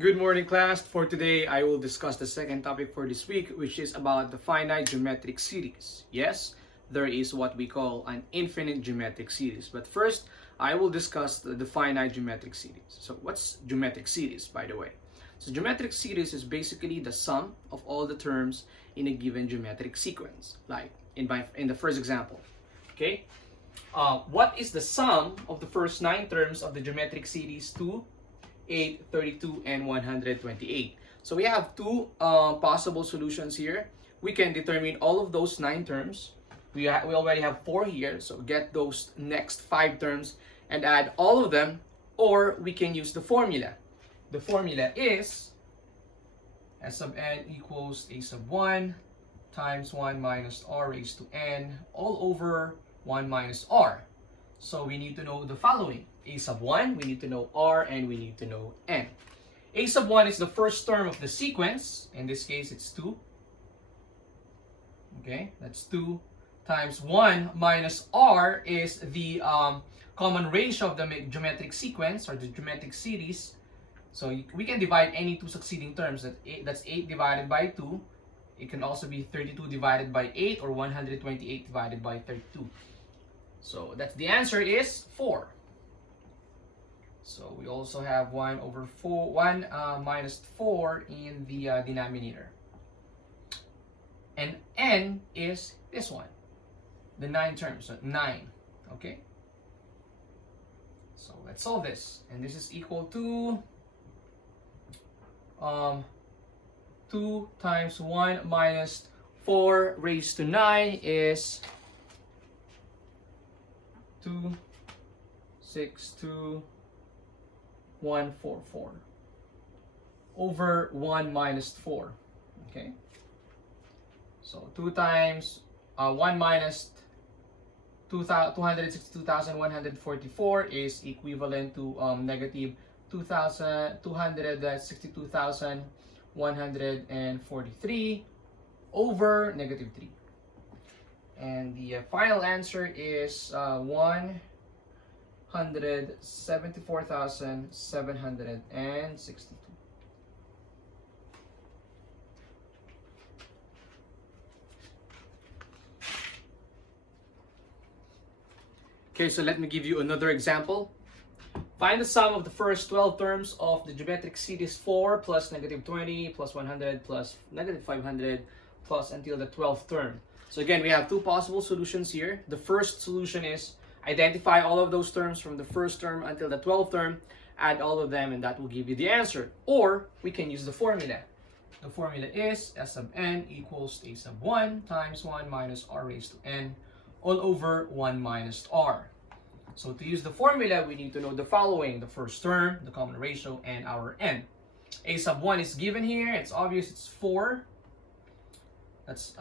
Good morning, class. For today, I will discuss the second topic for this week, which is about the finite geometric series. Yes, there is what we call an infinite geometric series. But first, I will discuss the finite geometric series. So what's geometric series, by the way? So geometric series is basically the sum of all the terms in a given geometric sequence. Like in the first example, okay? What is the sum of the first 9 terms of the geometric series 2, 8, 32, and 128? So we have two possible solutions here. We can determine all of those 9 terms. We already have 4 here, so get those next 5 terms and add all of them, or we can use the formula. The formula is S sub n equals a sub 1 times 1 minus r raised to n all over 1 minus r. So we need to know the following. A sub 1, we need to know r, and we need to know n. A sub 1 is the first term of the sequence. In this case, it's 2. Okay, that's 2 times 1 minus r is the common ratio of the geometric sequence or the geometric series. So we can divide any two succeeding terms. That's 8 divided by 2. It can also be 32 divided by 8 or 128 divided by 32. So that's the answer is 4. So we also have 1 over 4, 1 minus 4 in the denominator. And n is this one, the 9 terms, so 9. Okay? So let's solve this. And this is equal to 2 times 1 minus 4 raised to 9 is 2, 6, 2, 1, 4, 4 over 1 minus 4. Okay? So 2 times 1 minus 262,144 is equivalent to negative 262,143 over negative 3. And the final answer is 174,762. Okay, so let me give you another example. Find the sum of the first 12 terms of the geometric series 4 plus negative 20 plus 100 plus negative 500 plus until the 12th term. So again, we have two possible solutions here. The first solution is identify all of those terms from the first term until the 12th term, add all of them, and that will give you the answer. Or we can use the formula. The formula is S sub n equals a sub 1 times 1 minus r raised to n all over 1 minus r. So to use the formula, we need to know the following: the first term, the common ratio, and our n. A sub 1 is given here. It's obvious, it's 4. That's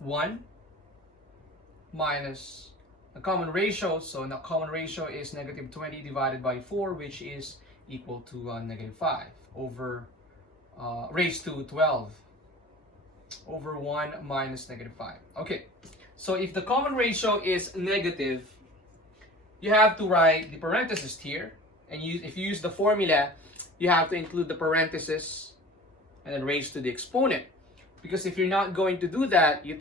1 minus the common ratio. So the common ratio is negative 20 divided by 4, which is equal to negative 5 over raised to 12 over 1 minus negative 5. Okay, so if the common ratio is negative, you have to write the parentheses here. And if you use the formula, you have to include the parentheses and then raise to the exponent. Because if you're not going to do that, you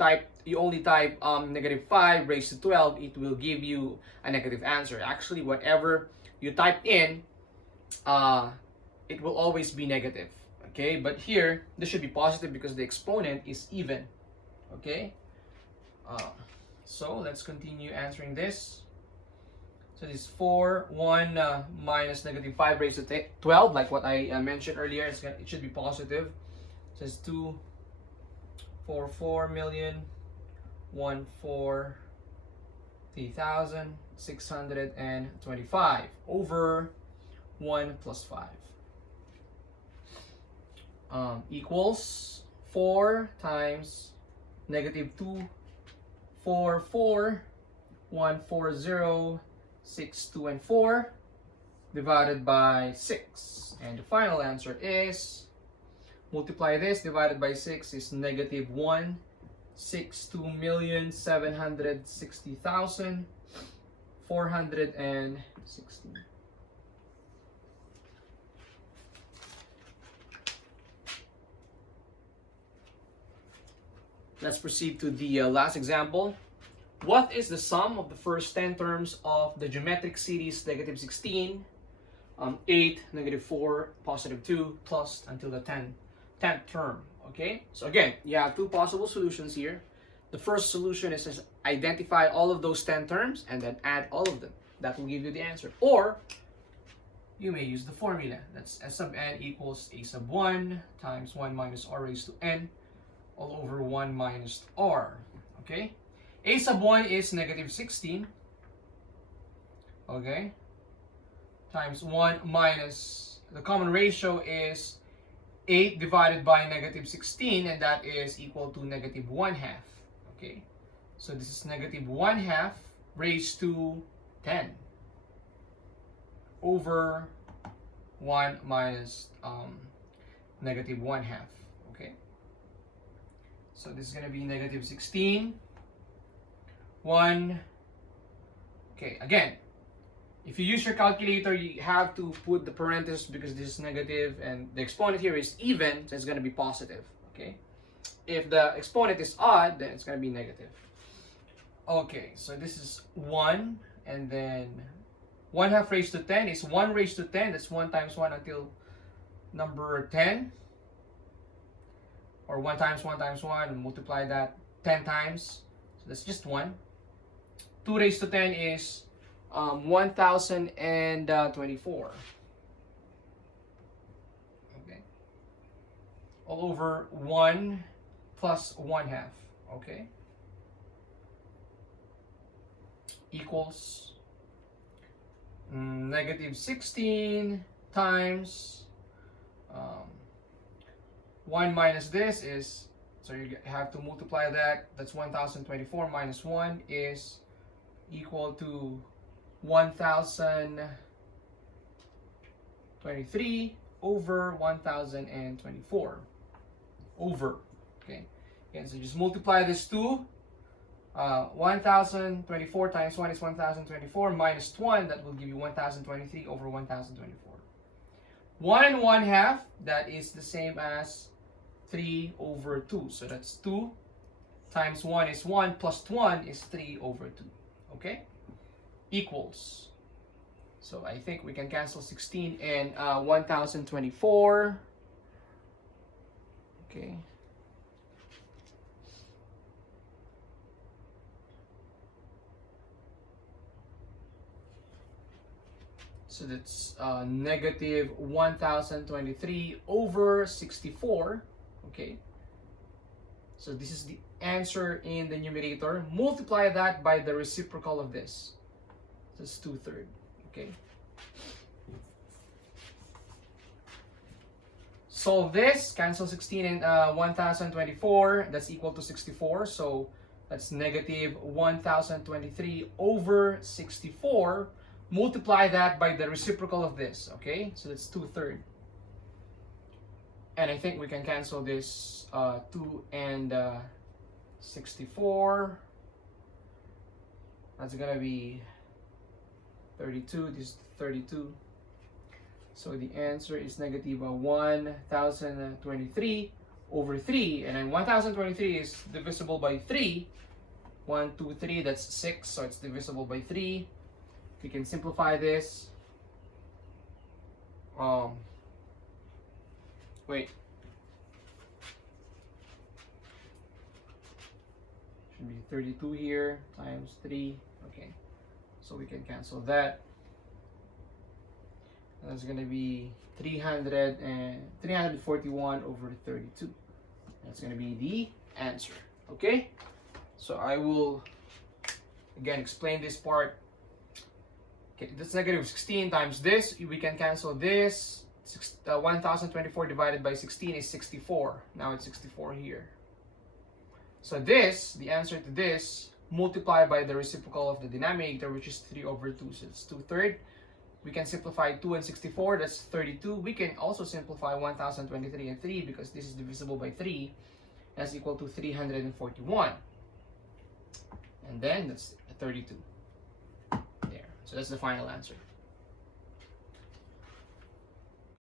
only type negative 5 raised to 12, it will give you a negative answer. Actually, whatever you type in, it will always be negative. Okay, but here, this should be positive because the exponent is even. Okay, so let's continue answering this. So this is 4, 1 minus negative 5 raised to 12, like what I mentioned earlier. It should be positive. It says 244,143,625 over 1 plus 5 equals 4 times negative 244,140,6, and 4 divided by 6. And the final answer is, multiply this divided by 6 is negative 162,760,416. Let's proceed to the last example. What is the sum of the first 10 terms of the geometric series negative 16, 8, negative 4, positive 2, plus until the 10th term? Okay, so again, you have two possible solutions here. The first solution is to identify all of those 10 terms and then add all of them. That will give you the answer. Or you may use the formula. That's S sub n equals a sub 1 times 1 minus r raised to n all over 1 minus r. Okay? A sub 1 is negative 16. Okay? Times 1 minus, the common ratio is 8 divided by negative 16, and that is equal to negative 1 half. Okay? So this is negative 1 half raised to 10 over 1 minus negative 1 half. Okay? So this is going to be negative 16. 1. Okay, again, if you use your calculator, you have to put the parentheses because this is negative and the exponent here is even, so it's going to be positive. Okay? If the exponent is odd, then it's going to be negative. Okay, so this is 1, and then 1 half raised to 10 is 1 raised to 10. That's 1 times 1 until number 10. Or 1 times 1 times 1, and multiply that 10 times. So that's just 1. 2 raised to 10 is 1024. Okay. All over 1 plus 1 half. Okay. Equals negative 16 times 1 minus this is, so you have to multiply that. That's 1024 minus 1 is equal to 1023 over 1024 over. Okay. Again, so just multiply this to 1024 times 1 is 1024 minus 1, that will give you 1023 over 1024. 1 and 1 half, that is the same as 3 over 2. So that's 2 times 1 is 1 plus 1 is 3 over 2. Okay? Equals. So I think we can cancel 16 and 1024. Okay. So that's negative 1023 over 64. Okay. So this is the answer in the numerator. Multiply that by the reciprocal of this. That's 2/3. Okay. Solve this. Cancel 16 and 1024. That's equal to 64. So that's negative 1023 over 64. Multiply that by the reciprocal of this. Okay. So that's 2/3. And I think we can cancel this 2 and 64. That's gonna be 32. This is 32. So the answer is negative 1023 over 3. And then 1023 is divisible by 3. 1, 2, 3, that's 6. So it's divisible by 3. We can simplify this. Wait. Should be 32 here times 3. Okay. So we can cancel that. That's going to be 341 over 32. That's going to be the answer. Okay? So I will again explain this part. Okay, that's negative 16 times this. We can cancel this. 1024 divided by 16 is 64. Now it's 64 here. So this, the answer to this, multiplied by the reciprocal of the denominator, which is 3 over 2. So it's 2/3. We can simplify 2 and 64. That's 32. We can also simplify 1023 and 3 because this is divisible by 3. That's equal to 341. And then that's 32. There. So that's the final answer.